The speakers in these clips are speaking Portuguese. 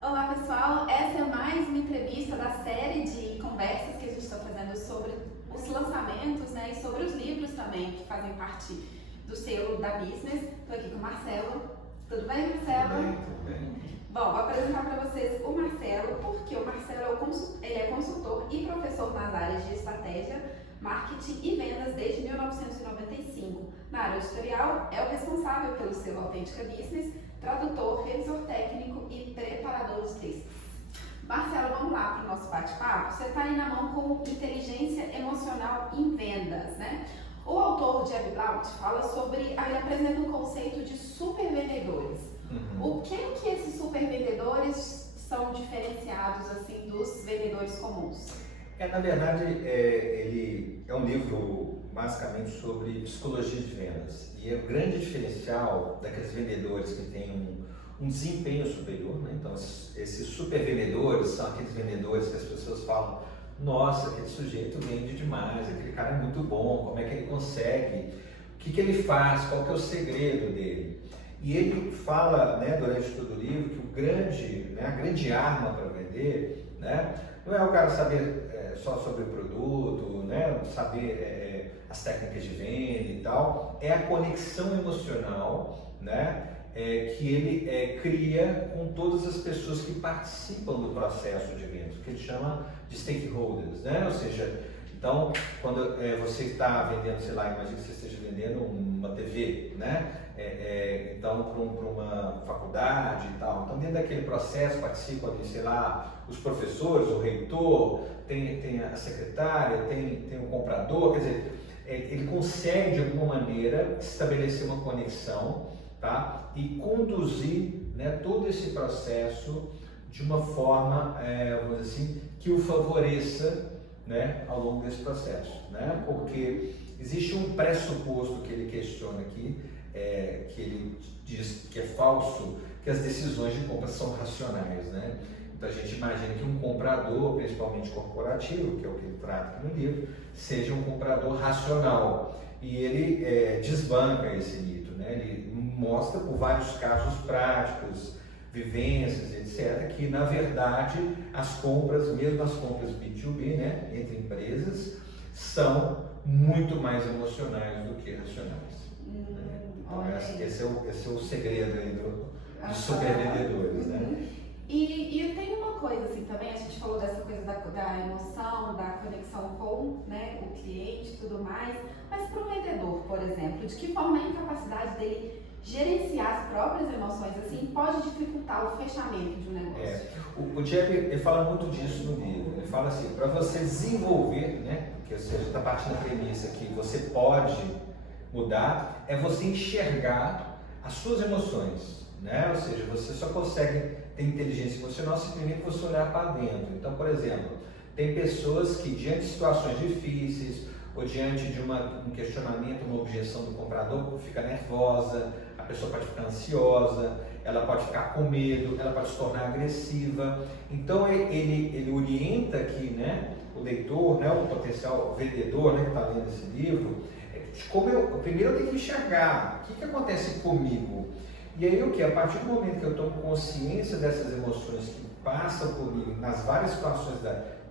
Olá pessoal, essa é mais uma entrevista da série de conversas que a gente está fazendo sobre os lançamentos, né, e sobre os livros também que fazem parte do selo da Business. Estou aqui com o Marcelo. Tudo bem, Marcelo? Tudo bem. Bom, vou apresentar para vocês o Marcelo, porque o Marcelo ele é consultor e professor nas áreas de estratégia, marketing e vendas desde 1995. Na área editorial, é o responsável pelo selo Autêntica Business, tradutor, revisor técnico e preparador de textos. Marcelo, vamos lá para o nosso bate-papo. Você está aí na mão com inteligência emocional em vendas, né? O autor, Jeb Blount, fala sobre, ele apresenta um conceito de super vendedores. O que esses super vendedores são diferenciados assim dos vendedores comuns? Na verdade, ele é um livro basicamente sobre psicologia de vendas. E o grande diferencial daqueles vendedores que têm um desempenho superior, né? Então, esses super vendedores são aqueles vendedores que as pessoas falam: nossa, aquele sujeito vende demais, aquele cara é muito bom, como é que ele consegue? O que ele faz? Qual que é o segredo dele? E ele fala, né, durante todo o livro que a grande arma para vender, né, não é o cara saber só sobre o produto, né, saber as técnicas de venda e tal, é a conexão emocional, né, que ele cria com todas as pessoas que participam do processo de venda, que ele chama de stakeholders, né, ou seja, então, quando você está vendendo, sei lá, imagina que você esteja vendendo uma TV, né? Então, para uma faculdade e tal. Então, dentro daquele processo participam ali, sei lá, os professores, o reitor, tem a secretária, tem o comprador, quer dizer, ele consegue de alguma maneira estabelecer uma conexão, tá? E conduzir, né, todo esse processo de uma forma, vamos dizer assim, que o favoreça, né, ao longo desse processo, né? Porque existe um pressuposto que ele questiona aqui, que ele diz que é falso, que as decisões de compra são racionais, né? Então a gente imagina que um comprador, principalmente corporativo, que é o que ele trata aqui no livro, seja um comprador racional, e ele desbanca esse mito, né? Ele mostra por vários casos práticos, vivências, etc., que na verdade as compras, mesmo as compras B2B, né, entre empresas, são muito mais emocionais do que racionais. Então esse é o segredo aí dos super vendedores, né? E tem uma coisa assim também, a gente falou dessa coisa da emoção, da conexão com, né, o cliente e tudo mais, mas para o vendedor, por exemplo, de que forma a incapacidade dele gerenciar as próprias emoções assim pode dificultar o fechamento de um negócio? O Jeb, ele fala muito disso no livro. Ele fala assim, para você desenvolver, né, porque você está partindo da premissa que você pode mudar, é você enxergar as suas emoções, né? Ou seja, você só consegue ter inteligência emocional simplesmente você olhar para dentro. Então, por exemplo, tem pessoas que diante de situações difíceis ou diante de um questionamento, uma objeção do comprador, fica nervosa, a pessoa pode ficar ansiosa, ela pode ficar com medo, ela pode se tornar agressiva. Então ele orienta aqui, né, o leitor, né, o potencial vendedor, né, que está lendo esse livro, primeiro eu tenho que enxergar o que acontece comigo. E aí o que? A partir do momento que eu tomo consciência dessas emoções que passam por mim nas várias situações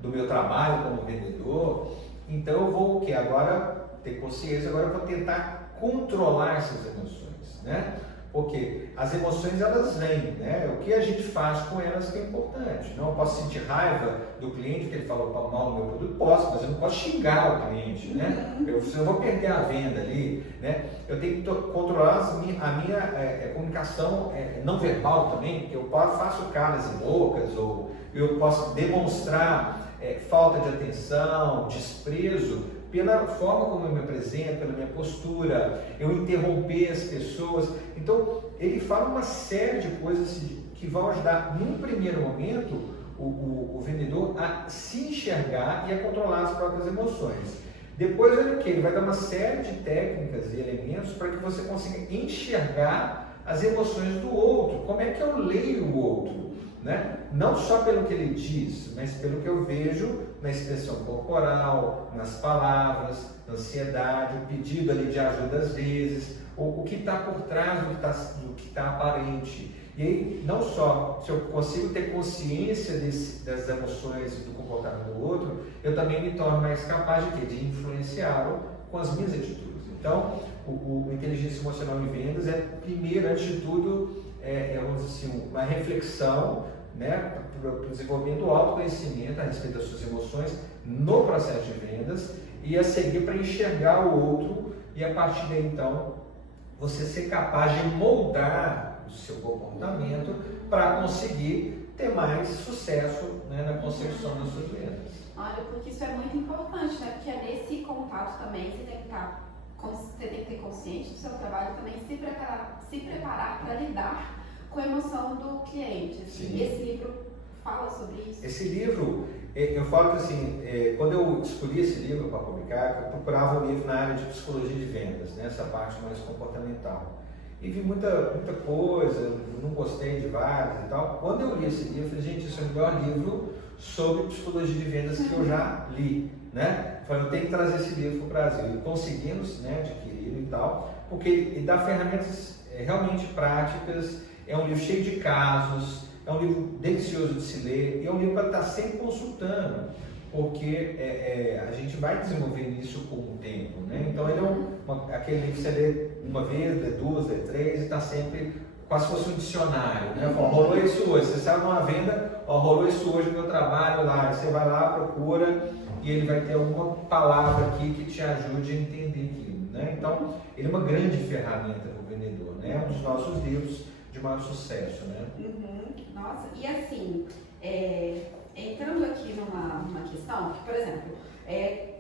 do meu trabalho como vendedor, então eu vou o que? Agora ter consciência, agora eu vou tentar controlar essas emoções, né? Porque as emoções elas vêm, né? O que a gente faz com elas que é importante. Não, eu posso sentir raiva do cliente que ele falou mal do meu produto, posso, mas eu não posso xingar o cliente, né? Eu vou perder a venda ali, né? Eu tenho que controlar a minha comunicação não verbal também, porque eu faço caras e bocas, ou eu posso demonstrar falta de atenção, desprezo, pela forma como eu me apresento, pela minha postura, eu interromper as pessoas. Então, ele fala uma série de coisas que vão ajudar, num primeiro momento, o vendedor a se enxergar e a controlar as próprias emoções. Depois, olha o que? Ele vai dar uma série de técnicas e elementos para que você consiga enxergar as emoções do outro. Como é que eu leio o outro? Né? Não só pelo que ele diz, mas pelo que eu vejo na expressão corporal, nas palavras, na ansiedade, o pedido ali de ajuda às vezes, o que está por trás do que está aparente. E aí, não só se eu consigo ter consciência das emoções e do comportamento do outro, eu também me torno mais capaz de influenciá-lo com as minhas atitudes. Então, o inteligência emocional em vendas é, primeiro, antes de tudo, vamos dizer assim, uma reflexão, né, para o desenvolvimento do autoconhecimento a respeito das suas emoções no processo de vendas e a seguir para enxergar o outro e a partir daí, então, você ser capaz de moldar o seu comportamento para conseguir ter mais sucesso, né, na consecução das suas vendas. Olha, porque isso é muito importante, né? Porque é nesse contato também você tem que ter consciente do seu trabalho também, se preparar para lidar com a emoção do cliente. Assim. Esse livro fala sobre isso? Esse livro, eu falo que assim, quando eu escolhi esse livro para publicar, eu procurava um livro na área de psicologia de vendas, né, essa parte mais comportamental. E vi muita coisa, não gostei de vários e tal. Quando eu li esse livro, eu falei, gente, isso é o melhor livro sobre psicologia de vendas que eu já li, né? Eu falei, eu tenho que trazer esse livro para o Brasil. E conseguimos, né, adquirir e tal, porque ele dá ferramentas realmente práticas, é um livro cheio de casos, é um livro delicioso de se ler, e é um livro para estar sempre consultando, porque a gente vai desenvolvendo isso com o tempo, né? Então ele é aquele livro que você lê uma vez, lê duas, lê três, e está sempre quase se fosse um dicionário, né? Falo, rolou isso hoje, você sabe numa venda, rolou isso hoje no meu trabalho lá, você vai lá, procura, e ele vai ter alguma palavra aqui que te ajude a entender aquilo, né? Então ele é uma grande ferramenta para o vendedor, né? É um dos nossos livros de maior sucesso, né? Nossa, e assim, entrando aqui numa questão, que, por exemplo,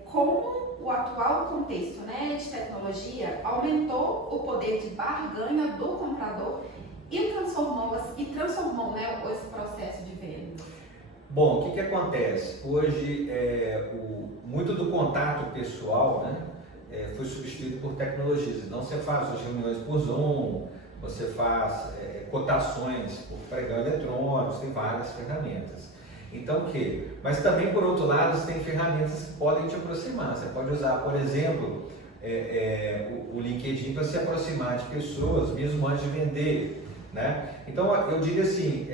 como o atual contexto, né, de tecnologia aumentou o poder de barganha do comprador e transformou, né, esse processo de venda? Bom, o que acontece? Hoje, muito do contato pessoal, né, foi substituído por tecnologias. Então, você faz as reuniões por Zoom, você faz cotações por pregão eletrônico, tem várias ferramentas. Então, o quê? Mas também, por outro lado, você tem ferramentas que podem te aproximar. Você pode usar, por exemplo, o LinkedIn para se aproximar de pessoas, mesmo antes de vender, né? Então, eu diria assim,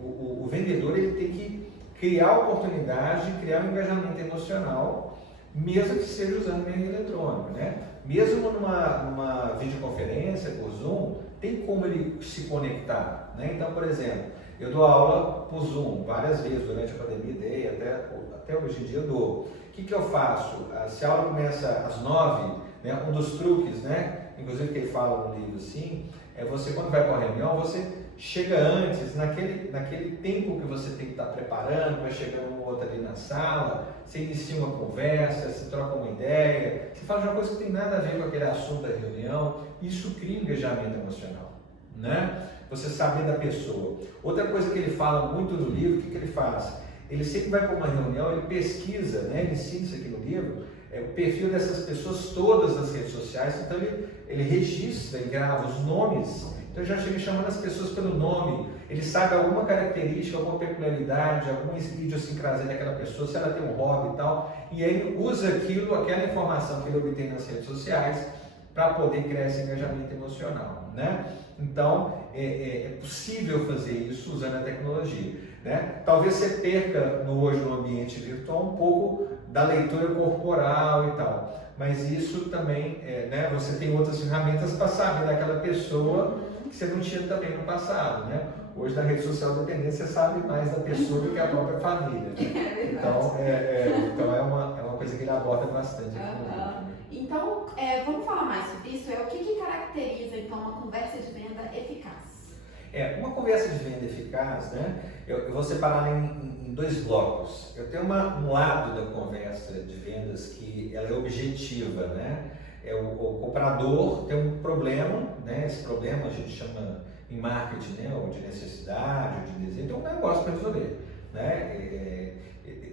o vendedor ele tem que criar a oportunidade de criar um engajamento emocional, mesmo que seja usando meio eletrônico, né? Mesmo numa videoconferência por Zoom, tem como ele se conectar, né? Então, por exemplo, eu dou aula por Zoom várias vezes durante a pandemia, dei, até hoje em dia eu dou. O que eu faço? Se a aula começa às 9, né, um dos truques, né, inclusive que ele fala no livro assim, é você quando vai para a reunião, você chega antes, naquele tempo que você tem que estar preparando, vai chegando um outro ali na sala, você inicia uma conversa, você troca uma ideia, você fala de uma coisa que tem nada a ver com aquele assunto da reunião, isso cria engajamento emocional, né? Você saber da pessoa. Outra coisa que ele fala muito no livro, o que ele faz? Ele sempre vai para uma reunião, ele pesquisa, né? Ele ensina isso aqui no livro, o perfil dessas pessoas todas nas redes sociais, então ele registra, ele grava os nomes, então já chega chamando as pessoas pelo nome, ele sabe alguma característica, alguma peculiaridade, alguma idiosincrasia daquela pessoa, se ela tem um hobby e tal, e aí ele usa aquela informação que ele obtém nas redes sociais para poder criar esse engajamento emocional, né? Então, é possível fazer isso usando a tecnologia, né? Talvez você perca hoje no ambiente virtual um pouco da leitura corporal e tal, mas isso também, né? Você tem outras ferramentas para saber daquela pessoa que você não tinha também no passado, né? Hoje na rede social da tendência você sabe mais da pessoa do que a própria família, né? Então é uma coisa que ele aborda bastante aqui no livro. Então, vamos falar mais sobre isso? O que caracteriza, então, uma conversa de venda eficaz? Uma conversa de venda eficaz, né? Eu vou separar em dois blocos. Eu tenho um lado da conversa de vendas que ela é objetiva, né? O comprador tem um problema, né? Esse problema a gente chama em marketing, né? Ou de necessidade, ou de desejo, tem um negócio para resolver, né?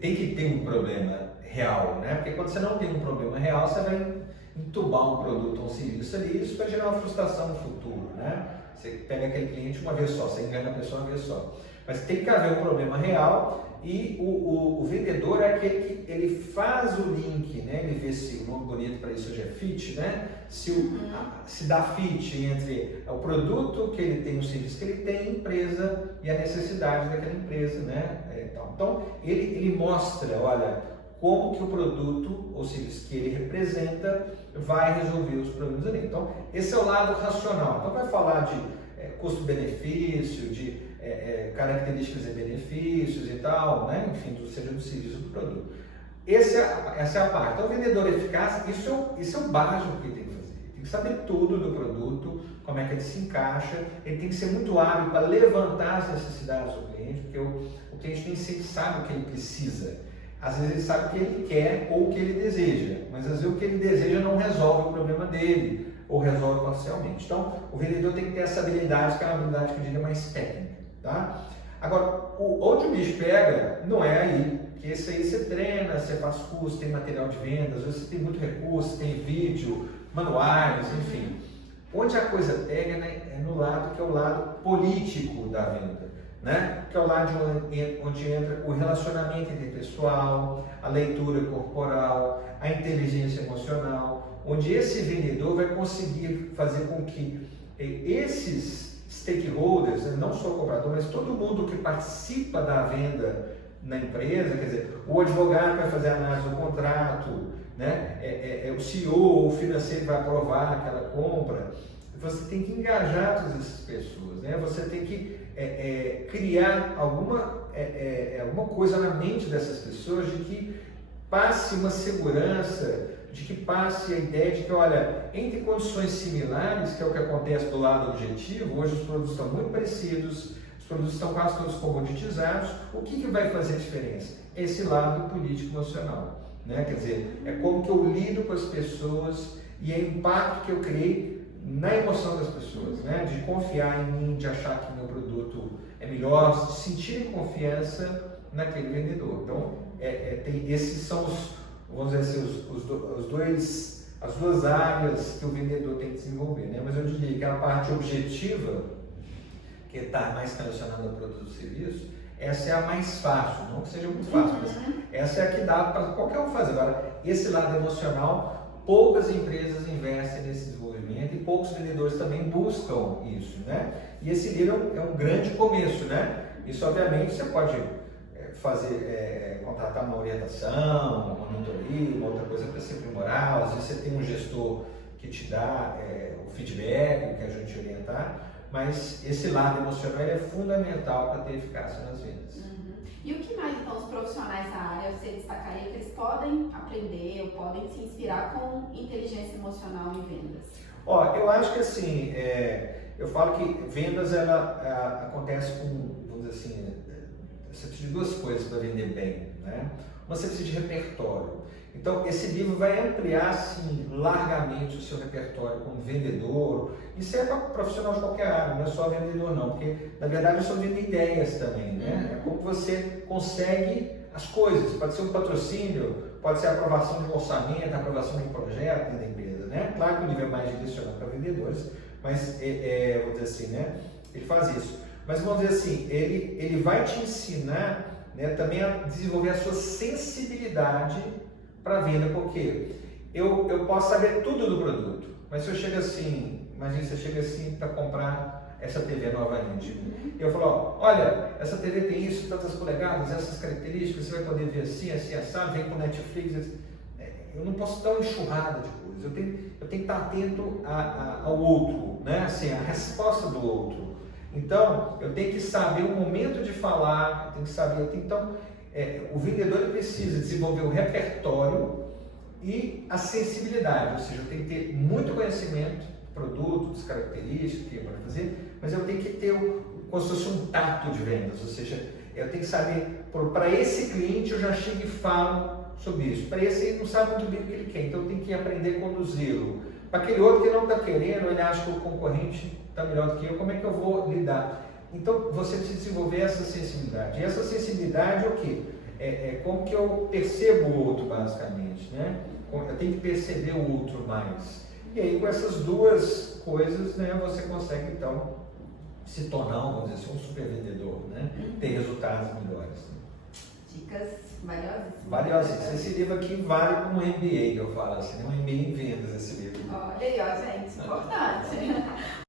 Tem que ter um problema real, né? Porque quando você não tem um problema real, você vai entubar um produto ou um serviço ali, isso vai gerar uma frustração no futuro, né? Você pega aquele cliente uma vez só, você engana a pessoa uma vez só. Mas tem que haver um problema real e o vendedor é aquele que ele faz o link, né? Ele vê se o nome bonito para isso hoje é fit, né? Se dá fit entre o produto que ele tem, o serviço que ele tem, a empresa e a necessidade daquela empresa, né? Então, ele mostra, olha, como que o produto ou serviço que ele representa vai resolver os problemas ali. Então, esse é o lado racional. Então, vai falar de custo-benefício, de características e benefícios e tal, né? Enfim, seja do serviço do produto. Essa é a parte. Então, o vendedor eficaz, isso é o básico que ele tem que fazer. Ele tem que saber tudo do produto, como é que ele se encaixa, ele tem que ser muito hábil para levantar as necessidades do cliente, porque o cliente nem sempre sabe o que ele precisa. Às vezes ele sabe o que ele quer ou o que ele deseja, mas às vezes o que ele deseja não resolve o problema dele, ou resolve parcialmente. Então, o vendedor tem que ter essa habilidade, que é uma habilidade que eu diria mais técnica, tá? Agora, onde o bicho pega, não é aí, que esse aí você treina, você faz curso, tem material de vendas, às vezes você tem muito recurso, tem vídeo, manuais, enfim. Onde a coisa pega, né, é no lado que é o lado político da venda, né? Que é o lado onde entra o relacionamento interpessoal, a leitura corporal, a inteligência emocional, onde esse vendedor vai conseguir fazer com que esses stakeholders, não só o comprador, mas todo mundo que participa da venda na empresa, quer dizer, o advogado vai fazer a análise do contrato, né? O CEO ou o financeiro vai aprovar aquela compra. Você tem que engajar todas essas pessoas, né? Você tem que criar alguma coisa na mente dessas pessoas de que passe uma segurança, de que passe a ideia de que, olha, entre condições similares, que é o que acontece do lado objetivo, hoje os produtos estão muito parecidos, os produtos estão quase todos comoditizados, o que vai fazer a diferença? Esse lado político-emocional, né? Quer dizer, é como que eu lido com as pessoas e é o impacto que eu criei na emoção das pessoas, né? De confiar em mim, de achar que meu produto é melhor, de sentir confiança naquele vendedor. Então, esses são vamos dizer assim, as duas áreas que o vendedor tem que desenvolver, né? Mas eu diria que a parte objetiva, que está mais relacionada ao produto ou serviço, essa é a mais fácil, não que seja muito fácil, mas essa é a que dá para qualquer um fazer. Agora, esse lado emocional, poucas empresas investem nesse desenvolvimento e poucos vendedores também buscam isso, né? E esse livro é um grande começo, né? Isso, obviamente, você pode contratar uma orientação, uma monitoria, uma outra coisa para se aprimorar. Às vezes você tem um gestor que te dá o feedback, que ajuda a te orientar, mas esse lado emocional é fundamental para ter eficácia nas vendas. E o que mais, então, os profissionais da área você destacaria que eles podem aprender ou podem se inspirar com inteligência emocional em vendas? Eu acho que assim, eu falo que vendas ela acontece com, vamos dizer assim, você precisa de duas coisas para vender bem, né? Uma, você precisa de repertório. Então, esse livro vai ampliar, assim, largamente o seu repertório como vendedor. Isso é para profissional de qualquer área, não é só vendedor não, porque, na verdade, eu só vendo ideias também, né? É como você consegue as coisas. Pode ser um patrocínio, pode ser a aprovação de um orçamento, a aprovação de um projeto dentro da empresa, né? Claro que o livro é mais direcionado para vendedores, mas, vamos dizer assim, né? Ele faz isso. Mas, vamos dizer assim, ele vai te ensinar, né, também a desenvolver a sua sensibilidade para a venda, porque eu posso saber tudo do produto, mas se eu chego assim, imagina você chega assim para comprar essa TV novamente, e eu falo, olha, essa TV tem isso, tantas polegadas, essas características, você vai poder ver assim, assim, assado, vem com Netflix, eu não posso dar uma enxurrada de coisas, eu tenho que estar atento ao outro, né, assim, a resposta do outro. Então, eu tenho que saber o momento de falar, eu tenho que saber, então, o vendedor ele precisa desenvolver o repertório e a sensibilidade, ou seja, eu tenho que ter muito conhecimento do produto, das características, o que eu vou fazer, mas eu tenho que ter como se fosse um tato de vendas, ou seja, eu tenho que saber, para esse cliente eu já chego e falo sobre isso, para esse ele não sabe muito bem o que ele quer, então eu tenho que aprender a conduzi-lo. Para aquele outro que não está querendo, ele acha que o concorrente está melhor do que eu, como é que eu vou lidar? Então, você precisa desenvolver essa sensibilidade. E essa sensibilidade é o quê? Como que eu percebo o outro, basicamente, né? Eu tenho que perceber o outro mais. E aí, com essas duas coisas, né, você consegue, então, se tornar, vamos dizer assim, um super vendedor, né? Ter resultados melhores. Né? Dicas valiosas. Valiosas. Esse livro aqui vale como um MBA, que eu falo assim, um MBA em vendas esse livro. Olha aí, ó, gente, importante.